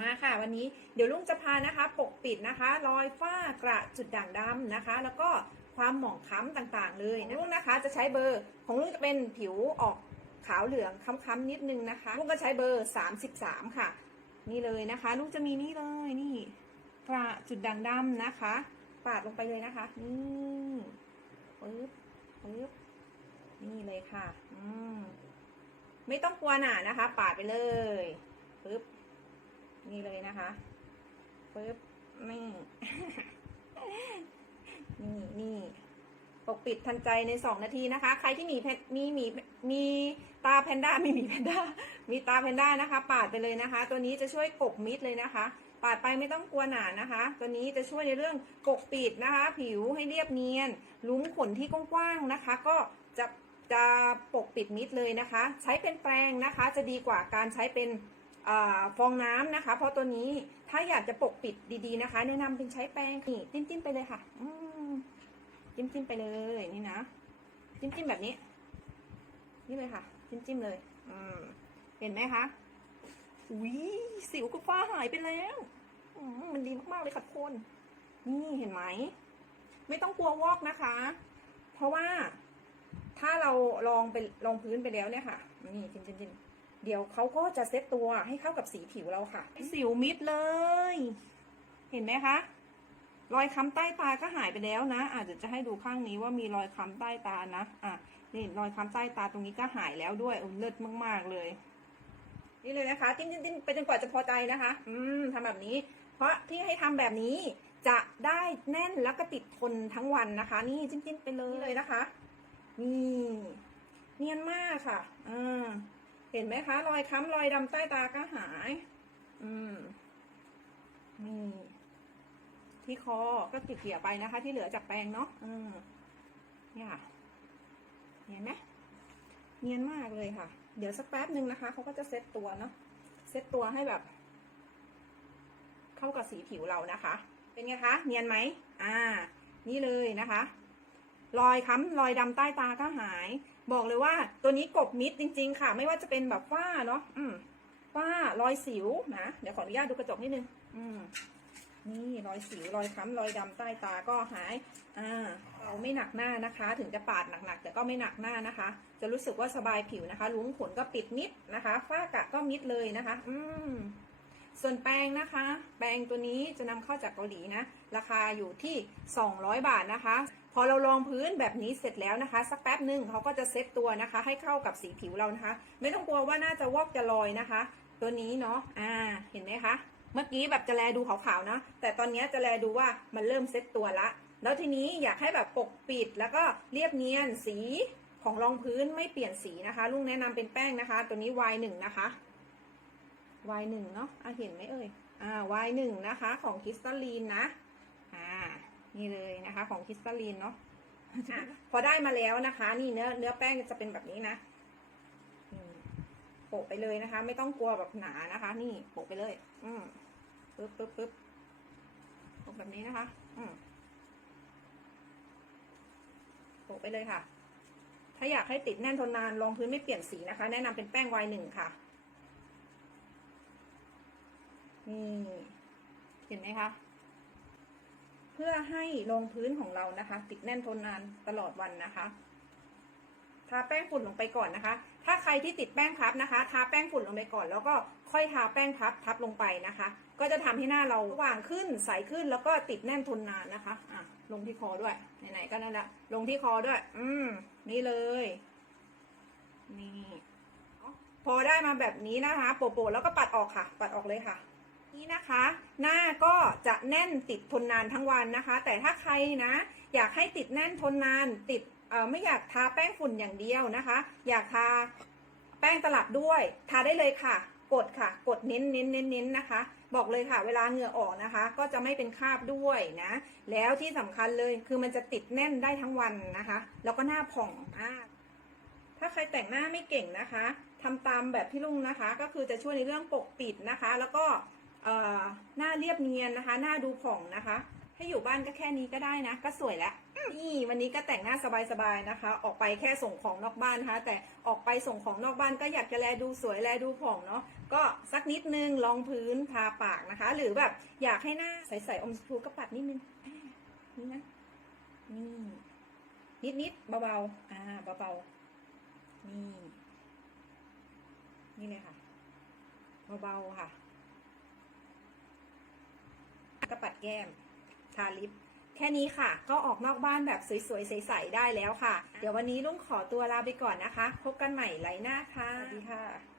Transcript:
มาค่ะวันนี้เดี๋ยวลุงจะพานะคะ ปกปิดนะคะ รอยฝ้ากระจุดด่างดำนะคะ แล้วก็ความหมองคล้ำต่างๆ เลยลุงนะคะจะใช้เบอร์ของลุงจะเป็นผิวออกขาวเหลืองค้ำๆนิดนึงนะคะลุงก็ใช้เบอร์ 33 ค่ะ นี่เลยนะคะลุงจะมีนี่เลยนี่กระจุดด่างดำนะคะ ปาดลงไปเลยนะคะนี่ปึ๊บปึ๊บนี่เลยค่ะ อืมไม่ต้องกลัวหนานะคะ ปาดไปเลยปึ๊บ นี่เลยนะคะปึ๊บนี่นี่นี่ปกปิดทันใจในสองนาทีนะคะ ใครที่มีแพนมีมีมีตาแพนด้ามีมีแพนด้ามีตาแพนด้านะคะ ปาดไปเลยนะคะ ตัวนี้จะช่วยกบมิดเลยนะคะ ปาดไปไม่ต้องกลัวหนานะคะ ตัวนี้จะช่วยในเรื่องปกปิดนะคะ ผิวให้เรียบเนียนลุ้มขนที่กว้างๆนะคะ ก็จะจะปกปิดมิดเลยนะคะ ใช้เป็นแปรงนะคะ จะดีกว่าการใช้เป็น ฟองน้ำนะคะ เพราะตัวนี้ถ้าอยากจะปกปิดดีๆนะคะ แนะนำเป็นใช้แปรงนี่จิ้มๆไปเลยค่ะ อืมจิ้มๆไปเลยนี่นะ จิ้มๆแบบนี้ นี่เลยค่ะ จิ้มๆเลย อืม เห็นไหมคะอุ้ยสิวกับฝ้าหายไปแล้วอืมมันดีมากๆเลยค่ะทุกคนนี่เห็นไหม ไม่ต้องกลัววอกนะคะ เพราะว่าถ้าเราลองไปลองพื้นไปแล้วเนี่ยค่ะ นี่จิ้มจิ้มจิ้ม เดี๋ยวเขาก็จะเซตตัวให้เข้ากับสีผิวเราค่ะ สิวมิดเลย เห็นไหมคะ รอยค้ำใต้ตาก็หายไปแล้วนะ อาจจะจะให้ดูข้างนี้ว่ามีรอยค้ำใต้ตานะ อะ นี่รอยค้ำใต้ตาตรงนี้ก็หายแล้วด้วยโอ้เลิศมาก ๆ เลย นี่เลยนะคะจิ้มจิ้มจิ้มไปจนกว่าจะพอใจนะคะ อืมทำแบบนี้ เพราะที่ให้ทำแบบนี้จะได้แน่นแล้วก็ติดทนทั้งวันนะคะ นี่จิ้มจิ้มไปเลยเลยนะคะ นี่ เนียนมากค่ะ อ่า เห็นไหมคะ รอยค้ำรอยดำใต้ตาก็หาย อืมนี่ที่คอก็ติดเกี่ยไปนะคะ ที่เหลือจากแปรงเนาะอืมเนี่ยค่ะเห็นไหมเนียนมากเลยค่ะ เดี๋ยวสักแป๊บหนึ่งนะคะเขาก็จะเซ็ตตัวเนาะเซ็ตตัวให้แบบ เข้ากับสีผิวเรานะคะ เป็นไงคะ เนียนไหม อ่า นี่เลยนะคะ รอยค้ำรอยดำใต้ตาก็หาย บอกเลยว่าตัวนี้กบมิดจริง ๆ ค่ะ ไม่ว่าจะเป็นแบบฝ้าเนาะอืมฝ้ารอยสิวนะเดี๋ยวขออนุญาตดูกระจกนิดนึงอืมนี่รอยสิวรอยค้ำรอยดำใต้ตาก็หาย อ่าเราไม่หนักหน้านะคะ ถึงจะปาดหนักๆแต่ก็ไม่หนักหน้านะคะ จะรู้สึกว่าสบายผิวนะคะลุ้งขนก็ปิดมิดนะคะฝ้ากระก็มิดเลยนะคะ อืมส่วนแปรงนะคะ แปรงตัวนี้จะนำเข้าจากเกาหลีนะ ราคาอยู่ที่ 200 บาทนะคะ พอเราลองพื้นแบบนี้เสร็จแล้วนะคะ สักแป๊บหนึ่งเขาก็จะเซตตัวนะคะ ให้เข้ากับสีผิวเรานะคะ ไม่ต้องกลัวว่าน่าจะวอกจะลอยนะคะ ตัวนี้เนาะอ่าเห็นไหมคะ เมื่อกี้แบบจะแลดูขาวๆนะแต่ตอนนี้จะแลดูว่ามันเริ่มเซตตัวละแล้วทีนี้อยากให้แบบปกปิดแล้วก็เรียบเนียนสีของรองพื้นไม่เปลี่ยนสีนะคะลุงแนะนำเป็นแป้งนะคะ ตัวนี้ Y1 นะคะ Y1 เนาะอะเห็นไหมเอ่ยอ่า Y1 นะคะ ของคริสตัลลีนนะอ่า นี่เลยนะคะ ของคริสตัลลีนเนาะอะพอได้มาแล้วนะคะ นี่เนื้อเนื้อแป้งจะเป็นแบบนี้นะอืมโปะไปเลยนะคะ ไม่ต้องกลัวแบบหนานะคะ นี่โปะไปเลย อืมปึ๊บปึ๊บปึ๊บโปะแบบนี้นะคะ อืมโปะไปเลยค่ะ ถ้าอยากให้ติดแน่นทนนานรองพื้นไม่เปลี่ยนสีนะคะ แนะนำเป็นแป้ง Y1 ค่ะนี่เห็นไหมคะเพื่อให้รองพื้นของเรานะคะ ติดแน่นทนนานตลอดวันนะคะ ทาแป้งฝุ่นลงไปก่อนนะคะ ถ้าใครที่ติดแป้งพับนะคะ ทาแป้งฝุ่นลงไปก่อน แล้วก็ค่อยทาแป้งพับทับลงไปนะคะ ก็จะทำให้หน้าเราสว่างขึ้นใสขึ้นแล้วก็ติดแน่นทนนานนะคะอะลงที่คอด้วยไหนๆก็นั่นละลงที่คอด้วย อืมนี่เลย นี่พอได้มาแบบนี้นะคะ โปะๆแล้วก็ปัดออกค่ะ ปัดออกเลยค่ะ นี่นะคะ หน้าก็ จะแน่นติดทนนานทั้งวันนะคะ แต่ถ้าใครนะ อยากให้ติดแน่นทนนานติดเออไม่อยากทาแป้งฝุ่นอย่างเดียวนะคะ อยากทาแป้งตลับด้วย ทาได้เลยค่ะ กดค่ะ กดเน้นเน้นเน้นเน้นนะคะ บอกเลยค่ะ เวลาเหงื่อออกนะคะ ก็จะไม่เป็นคราบด้วยนะ แล้วที่สำคัญเลยคือมันจะติดแน่นได้ทั้งวันนะคะ แล้วก็หน้าผ่องมากถ้าใครแต่งหน้าไม่เก่งนะคะทำตามแบบพี่ลุงนะคะ ก็คือจะช่วยในเรื่องปกปิดนะคะ แล้วก็ หน้าเรียบเนียนนะคะ หน้าดูผ่องนะคะ ให้อยู่บ้านก็แค่นี้ก็ได้นะ ก็สวยแล้วนี่วันนี้ก็แต่งหน้าสบายๆนะคะ ออกไปแค่ส่งของนอกบ้านนะคะ แต่ออกไปส่งของนอกบ้านก็อยากจะแลดูสวยแลดูผ่องเนาะก็สักนิดนึงรองพื้นทาปากนะคะ หรือแบบอยากให้หน้าใสๆอมชมพูก็ปัดนิดนึงอ่านี่นะนี่นิดๆเบาๆ อ่า เบาๆ นี่ นี่เลยค่ะ เบาๆ ค่ะ กระปัดแก้มทาลิป แค่นี้ค่ะ ก็ออกนอกบ้านแบบสวยๆ ใสๆ ได้แล้วค่ะ เดี๋ยววันนี้ลุงขอตัวลาไปก่อนนะคะ พบกันใหม่ไลน์หน้าค่ะ สวัสดีค่ะ